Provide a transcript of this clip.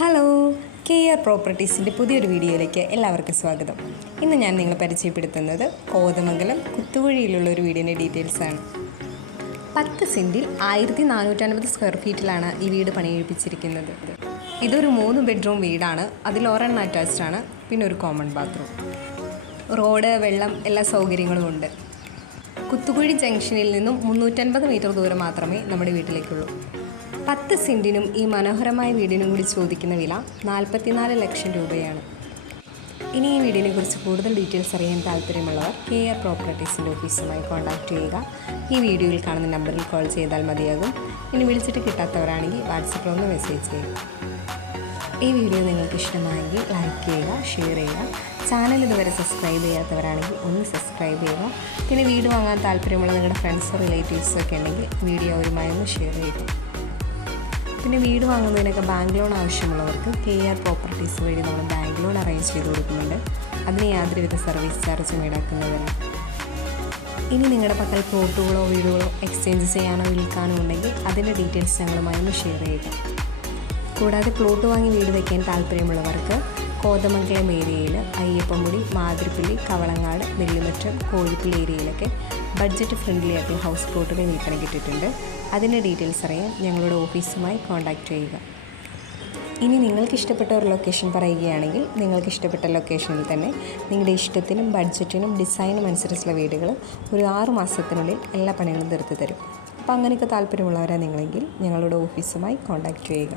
Hello K R പ്രോപ്പർട്ടീസിന്റെ പുതിയൊരു വീഡിയോയിലേക്ക് എല്ലാവർക്കും സ്വാഗതം. ഇന്ന് ഞാൻ നിങ്ങളെ പരിചയപ്പെടുത്തുന്നത് കോതമംഗലം കുത്തുവഴിയിലുള്ള ഒരു വീടിന്റെ ഡീറ്റെയിൽസാണ്. പത്ത് സെന്റിൽ ആയിരത്തി നാനൂറ്റൻപത് സ്ക്വയർ ഫീറ്റിലാണ് ഈ വീട് പണിയെഴുപ്പിച്ചിരിക്കുന്നത് ഇതൊരു മൂന്ന് ബെഡ്റൂം വീടാണ്. അതിൽ ഒരെണ്ണം അറ്റാച്ച്ഡ് ആണ്. പിന്നെ ഒരു കോമൺ ബാത്റൂം. റോഡ് വെള്ളം എല്ലാ സൗകര്യങ്ങളും ഉണ്ട്. കുത്തുകുഴി ജംഗ്ഷനിൽ നിന്നും മുന്നൂറ്റൻപത് മീറ്റർ ദൂരം മാത്രമേ നമ്മുടെ വീട്ടിലേക്കുള്ളൂ. പത്ത് സെന്റിനും ഈ മനോഹരമായ വീടിനും കൂടി ചോദിക്കുന്ന വില നാൽപ്പത്തിനാല് ലക്ഷം രൂപയാണ്. ഇനി ഈ വീടിനെ കുറിച്ച് കൂടുതൽ ഡീറ്റെയിൽസ് അറിയാൻ താല്പര്യമുള്ളവർ കെ ആർ പ്രോപ്പർട്ടീസിന്റെ ഓഫീസുമായി കോൺടാക്റ്റ് ചെയ്യുക. ഈ വീഡിയോയിൽ കാണുന്ന നമ്പറിൽ കോൾ ചെയ്താൽ മതിയാകും. ഇനി വിളിച്ചിട്ട് കിട്ടാത്തവരാണെങ്കിൽ വാട്സപ്പിൽ ഒന്ന് മെസ്സേജ് ചെയ്യുക. ഈ വീഡിയോ നിങ്ങൾക്ക് ഇഷ്ടമായെങ്കിൽ ലൈക്ക് ചെയ്യുക ഷെയർ ചെയ്യുക. ചാനൽ ഇതുവരെ സബ്സ്ക്രൈബ് ചെയ്യാത്തവരാണെങ്കിൽ ഒന്ന് സബ്സ്ക്രൈബ് ചെയ്യുക. പിന്നെ വീട് വാങ്ങാൻ താല്പര്യമുള്ള നിങ്ങളുടെ ഫ്രണ്ട്സോ റിലേറ്റീവ്സോ ഒക്കെ ഉണ്ടെങ്കിൽ വീഡിയോ അവരുമായി ഒന്ന് ഷെയർ ചെയ്യുക. പിന്നെ വീട് വാങ്ങുന്നതിനൊക്കെ ബാങ്ക് ലോൺ ആവശ്യമുള്ളവർക്ക് കെ ആർ പ്രോപ്പർട്ടീസ് വഴി നമ്മൾ ബാങ്ക് ലോൺ അറേഞ്ച് ചെയ്ത് കൊടുക്കുന്നുണ്ട്. അതിന് യാതൊരുവിധ സർവീസ് ചാർജും ഈടാക്കുന്നതല്ല ഇനി നിങ്ങളുടെ പക്കൽ പ്ലോട്ടുകളോ വീടുകളോ എക്സ്ചേഞ്ച് ചെയ്യാനോ വിൽക്കാനോ ഉണ്ടെങ്കിൽ അതിന്റെ ഡീറ്റെയിൽസ് ഞങ്ങളുമായി ഒന്ന് ഷെയർ ചെയ്യുക. കൂടാതെ പ്ലോട്ട് വാങ്ങി വീട് വയ്ക്കാൻ താല്പര്യമുള്ളവർക്ക് കോതമംഗലം ഏരിയയിൽ അയ്യപ്പമുടി മാതിരിപ്പള്ളി കവളങ്ങാട് നെല്ലിമറ്റം കോഴിപ്പള്ളി ഏരിയയിലൊക്കെ ബഡ്ജറ്റ് ഫ്രണ്ട്ലി ആയിട്ടുള്ള ഹൗസ് പ്ലോട്ടുകൾ വിൽപ്പന കിട്ടിയിട്ടുണ്ട്. അതിന്റെ ഡീറ്റെയിൽസ് അറിയാൻ ഞങ്ങളുടെ ഓഫീസുമായി കോൺടാക്റ്റ് ചെയ്യുക. ഇനി നിങ്ങൾക്ക് ഇഷ്ടപ്പെട്ട ഒരു ലൊക്കേഷൻ പറയുകയാണെങ്കിൽ നിങ്ങൾക്ക് ഇഷ്ടപ്പെട്ട ലൊക്കേഷനിൽ തന്നെ നിങ്ങളുടെ ഇഷ്ടത്തിനും ബഡ്ജറ്റിനും ഡിസൈനും അനുസരിച്ചുള്ള വീടുകൾ ഒരു ആറു മാസത്തിനുള്ളിൽ എല്ലാ പണികളും തീർത്ത് തരും. അപ്പോൾ അങ്ങനെയൊക്കെ താല്പര്യമുള്ളവരാണ് നിങ്ങളെങ്കിൽ ഞങ്ങളുടെ ഓഫീസുമായി കോൺടാക്റ്റ് ചെയ്യുക.